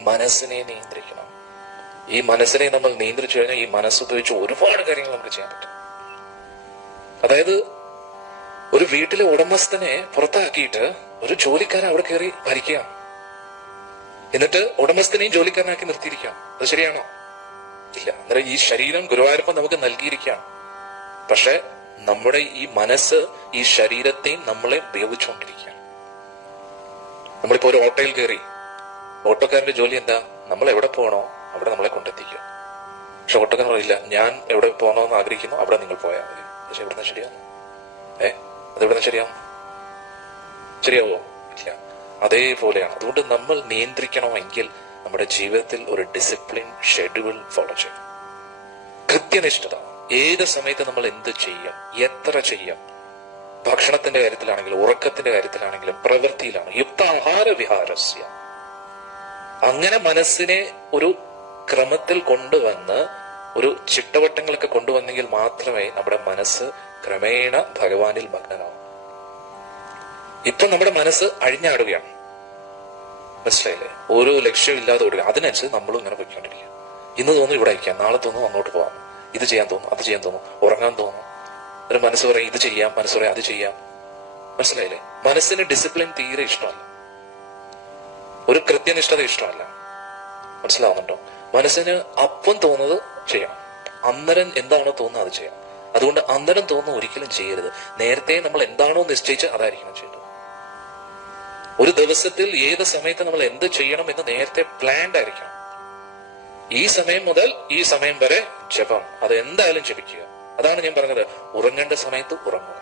മനസ്സിനെ നിയന്ത്രിക്കണം. ഈ മനസ്സിനെ നമ്മൾ നിയന്ത്രിച്ചു കഴിഞ്ഞാൽ ഈ മനസ്സ് ഉപയോഗിച്ച് ഒരുപാട് കാര്യങ്ങൾ നമുക്ക് ചെയ്യാൻ പറ്റും. അതായത് ഒരു വീട്ടിലെ ഉടമസ്ഥനെ പുറത്താക്കിയിട്ട് ഒരു ജോലിക്കാരൻ അവിടെ കയറി ഭരിക്കുക. എന്നിട്ട് ഉടമസ്ഥനെയും ജോലിക്കാരനാക്കി നിർത്തിയിരിക്കാം അത് ശരിയാണോ? ഇല്ല. അന്നേരം ഈ ശരീരം ഗുരുവായൂരപ്പം നമുക്ക് നൽകിയിരിക്കാം. പക്ഷെ നമ്മുടെ ഈ മനസ്സ് ഈ ശരീരത്തെയും നമ്മളെ ഉപയോഗിച്ചുകൊണ്ടിരിക്കുകയാണ്. നമ്മളിപ്പോ ഒരു ഓട്ടോയിൽ കയറി ഓട്ടോക്കാരന്റെ ജോലി എന്താ? നമ്മൾ എവിടെ പോകണോ അവിടെ നമ്മളെ കൊണ്ടെത്തിക്കുക പക്ഷെ ഓട്ടോക്കാരൻ പറയില്ല ഞാൻ എവിടെ പോകണമെന്ന് ആഗ്രഹിക്കുന്നു അവിടെ നിങ്ങൾ പോയാൽ മതി. പക്ഷെ എവിടെ നിന്ന് ശരിയാവും. ഏ? അത് നിന്ന് ശരിയാവും? ശരിയാവോ? ഇല്ല. അതേപോലെയാണ്. അതുകൊണ്ട് നമ്മൾ നിയന്ത്രിക്കണമെങ്കിൽ നമ്മുടെ ജീവിതത്തിൽ ഒരു ഡിസിപ്ലിൻ ഷെഡ്യൂൾ ഫോളോ ചെയ്യണം. കൃത്യനിഷ്ഠത. ഏത് സമയത്ത് നമ്മൾ എന്ത് ചെയ്യും എത്ര ചെയ്യും ഭക്ഷണത്തിന്റെ കാര്യത്തിലാണെങ്കിലും ഉറക്കത്തിന്റെ കാര്യത്തിലാണെങ്കിലും പ്രവൃത്തിയിലാണ്. യുക്താഹാര വിഹാരസ്യ അങ്ങനെ മനസ്സിനെ ഒരു ക്രമത്തിൽ കൊണ്ടുവന്ന് ഒരു ചിട്ടവട്ടങ്ങളൊക്കെ കൊണ്ടുവന്നെങ്കിൽ മാത്രമേ നമ്മുടെ മനസ്സ് ക്രമേണ ഭഗവാനിൽ മഗ്നനാവും ഇപ്പൊ നമ്മുടെ മനസ്സ് അഴിഞ്ഞാടുകയാണ്. മനസ്സിലായില്ലേ? ഓരോ ലക്ഷ്യമില്ലാതെ ഓടുക. അതിനനുസരിച്ച് നമ്മളും ഇങ്ങനെ പോയിക്കൊണ്ടിരിക്കുക ഇന്ന് തോന്നും ഇവിടെ അയക്കാം നാളെ തോന്നും അങ്ങോട്ട് പോകാം. ഇത് ചെയ്യാൻ തോന്നും അത് ചെയ്യാൻ തോന്നും ഉറങ്ങാൻ തോന്നും ഒരു മനസ്സ് പറയും ഇത് ചെയ്യാം മനസ്സ് പറയും അത് ചെയ്യാം. മനസ്സിലായില്ലേ? മനസ്സിന് ഡിസിപ്ലിൻ തീരെ ഇഷ്ടമല്ല. ഒരു കൃത്യനിഷ്ഠത ഇഷ്ടമല്ല. മനസ്സിലാവുന്നുണ്ടോ? മനസ്സിന് അപ്പം തോന്നുന്നത് ചെയ്യാം. അന്നരം എന്താണോ തോന്നുന്നത് അത് ചെയ്യാം. അതുകൊണ്ട് അന്നരം തോന്നുന്ന ഒരിക്കലും ചെയ്യരുത്. നേരത്തെ നമ്മൾ എന്താണോ നിശ്ചയിച്ച് അതായിരിക്കണം ചെയ്യേണ്ടത്. ഒരു ദിവസത്തിൽ ഏത് സമയത്ത് നമ്മൾ എന്ത് ചെയ്യണം എന്ന് നേരത്തെ പ്ലാൻഡ് ആയിരിക്കണം. ഈ സമയം മുതൽ ഈ സമയം വരെ ജപം. അത് എന്തായാലും ജപിക്കുക. അതാണ് ഞാൻ പറഞ്ഞത്. ഉറങ്ങേണ്ട സമയത്ത് ഉറങ്ങുക.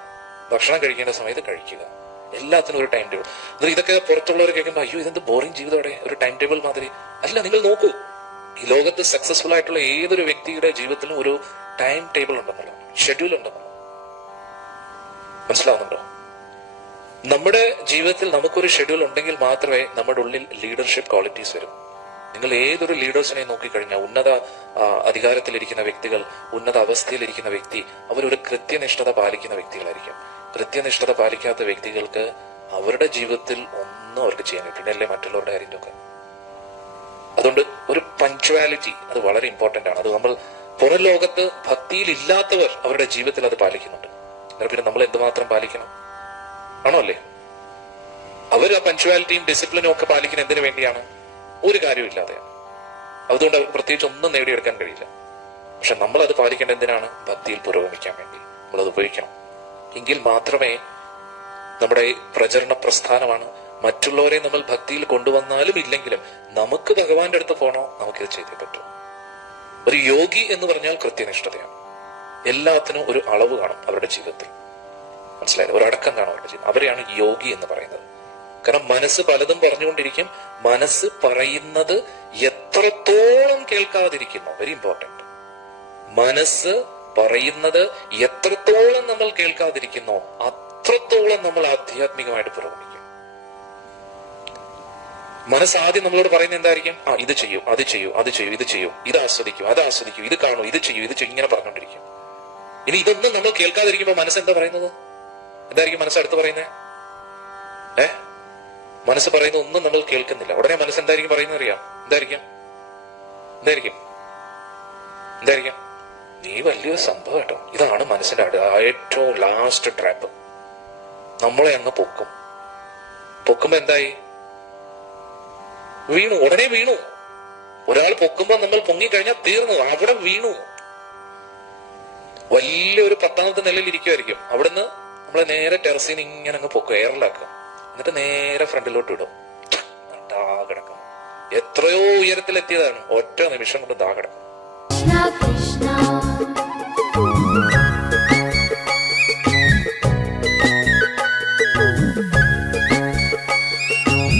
ഭക്ഷണം കഴിക്കേണ്ട സമയത്ത് കഴിക്കുക. എല്ലാത്തിനും ഒരു ടൈം ടേബിൾ എന്നിട്ട് ഇതൊക്കെ പുറത്തുള്ളവർ കേൾക്കുമ്പോൾ അയ്യോ ഇതെന്ത് ബോറിംഗ് ജീവിതമാണ് ഒരു ടൈം ടേബിൾ മാതിരി. അല്ല നിങ്ങൾ നോക്കൂ. ഈ ലോകത്ത് സക്സസ്ഫുൾ ആയിട്ടുള്ള ഏതൊരു വ്യക്തിയുടെ ജീവിതത്തിലും ഒരു ടൈം ടേബിൾ ഉണ്ടെന്നല്ലോ. ഷെഡ്യൂൾ ഉണ്ടെന്നല്ലോ. മനസ്സിലാവുന്നുണ്ടോ? നമ്മുടെ ജീവിതത്തിൽ നമുക്കൊരു ഷെഡ്യൂൾ ഉണ്ടെങ്കിൽ മാത്രമേ നമ്മുടെ ഉള്ളിൽ ലീഡർഷിപ്പ് ക്വാളിറ്റീസ് വരും. നിങ്ങൾ ഏതൊരു ലീഡേഴ്സിനെ നോക്കിക്കഴിഞ്ഞാൽ ഉന്നത അധികാരത്തിലിരിക്കുന്ന വ്യക്തികൾ ഉന്നത അവസ്ഥയിലിരിക്കുന്ന വ്യക്തി അവരൊരു കൃത്യനിഷ്ഠത പാലിക്കുന്ന വ്യക്തികളായിരിക്കും. കൃത്യനിഷ്ഠത പാലിക്കാത്ത വ്യക്തികൾക്ക് അവരുടെ ജീവിതത്തിൽ ഒന്നും അവർക്ക് ചെയ്യാൻ പിന്നല്ലേ മറ്റുള്ളവരുടെ കാര്യമൊക്കെ അതുകൊണ്ട് ഒരു പഞ്ച്വാലിറ്റി അത് വളരെ ഇമ്പോർട്ടന്റ് ആണ്. അത് നമ്മൾ പുറം ലോകത്ത് ഭക്തിയിൽ ഇല്ലാത്തവർ അവരുടെ ജീവിതത്തിൽ അത് പാലിക്കുന്നുണ്ട്. എന്നാൽ പിന്നെ നമ്മൾ എന്തുമാത്രം പാലിക്കണം? ആണോ അല്ലേ? അവർ ആ പഞ്ച്വാലിറ്റിയും ഡിസിപ്ലിനും ഒക്കെ പാലിക്കുന്ന എന്തിനു വേണ്ടിയാണ്? ഒരു കാര്യവും ഇല്ലാതെയാണ്. അതുകൊണ്ട് അവർക്ക് പ്രത്യേകിച്ച് ഒന്നും നേടിയെടുക്കാൻ കഴിയില്ല. പക്ഷെ നമ്മൾ അത് പാലിക്കേണ്ട എന്തിനാണ്? ഭക്തിയിൽ പുരോഗമിക്കാൻ വേണ്ടി. നമ്മൾ അത് ഉപയോഗിക്കണം. എങ്കിൽ മാത്രമേ നമ്മുടെ പ്രചരണ പ്രസ്ഥാനമാണ്. മറ്റുള്ളവരെ നമ്മൾ ഭക്തിയിൽ കൊണ്ടുവന്നാലും ഇല്ലെങ്കിലും നമുക്ക് ഭഗവാന്റെ അടുത്ത് പോകണോ നമുക്കിത് ചെയ്തേ പറ്റൂ. ഒരു യോഗി എന്ന് പറഞ്ഞാൽ കൃത്യനിഷ്ഠതയാണ്. എല്ലാത്തിനും ഒരു അളവ് കാണും അവരുടെ ജീവിതത്തിൽ. മനസ്സിലായത് ഒരു അടക്കം കാണും അവരുടെ ജീവിതം. അവരെയാണ് യോഗി എന്ന് പറയുന്നത്. കാരണം മനസ്സ് പലതും പറഞ്ഞുകൊണ്ടിരിക്കും. മനസ്സ് പറയുന്നത് എത്രത്തോളം കേൾക്കാതിരിക്കുന്നു വെരി ഇമ്പോർട്ടന്റ് മനസ്സ് പറയുന്നത് എത്രത്തോളം നമ്മൾ കേൾക്കാതിരിക്കുന്നു അത്രത്തോളം നമ്മൾ ആധ്യാത്മികമായിട്ട് പുരോഗമിക്കും മനസ്സ് ആദ്യം നമ്മളോട് പറയുന്നത് എന്തായിരിക്കും? ആ ഇത് ചെയ്യൂ അത് ചെയ്യൂ അത് ചെയ്യൂ ഇത് ചെയ്യൂ ഇത് ആസ്വദിക്കൂ അത് ആസ്വദിക്കൂ ഇത് കാണൂ ഇത് ചെയ്യൂ ഇത് ചെയ്യൂ ഇങ്ങനെ പറഞ്ഞുകൊണ്ടിരിക്കും. ഇനി ഇതൊന്നും നമ്മൾ കേൾക്കാതിരിക്കുമ്പോൾ മനസ്സ് എന്താ പറയുന്നത്? എന്തായിരിക്കും മനസ്സ് അടുത്ത് പറയുന്നത് ഏ? മനസ്സ് പറയുന്ന ഒന്നും നമ്മൾ കേൾക്കുന്നില്ല. ഉടനെ മനസ്സ് എന്തായിരിക്കും പറയുന്നത് അറിയാം? എന്തായിരിക്കും? എന്തായിരിക്കും? എന്തായിരിക്കും? നീ വലിയൊരു സംഭവം കേട്ടോ. ഇതാണ് മനസ്സിന്റെ ഏറ്റവും ലാസ്റ്റ് ട്രാപ്പ് നമ്മളെ അങ്ങ് പൊക്കും. പൊക്കുമ്പോ എന്തായി? വീണു. ഉടനെ വീണു. ഒരാൾ പൊക്കുമ്പോ നമ്മൾ പൊങ്ങി കഴിഞ്ഞാൽ തീർന്നു. അവിടെ വീണു. വലിയൊരു പത്താമത്തെ നിലയിൽ ഇരിക്കുമായിരിക്കും അവിടുന്ന് നമ്മളെ നേരെ ടെറസിന് ഇങ്ങനെ അങ്ങ് പൊക്കും. എയറിലാക്കും. എന്നിട്ട് നേരെ ഫ്രണ്ടിലോട്ട് വിടും ദാ കിടക്കും. എത്രയോ ഉയരത്തിലെത്തിയതാണ്. ഒറ്റ നിമിഷം കൊണ്ട് ദാ കിടക്കും.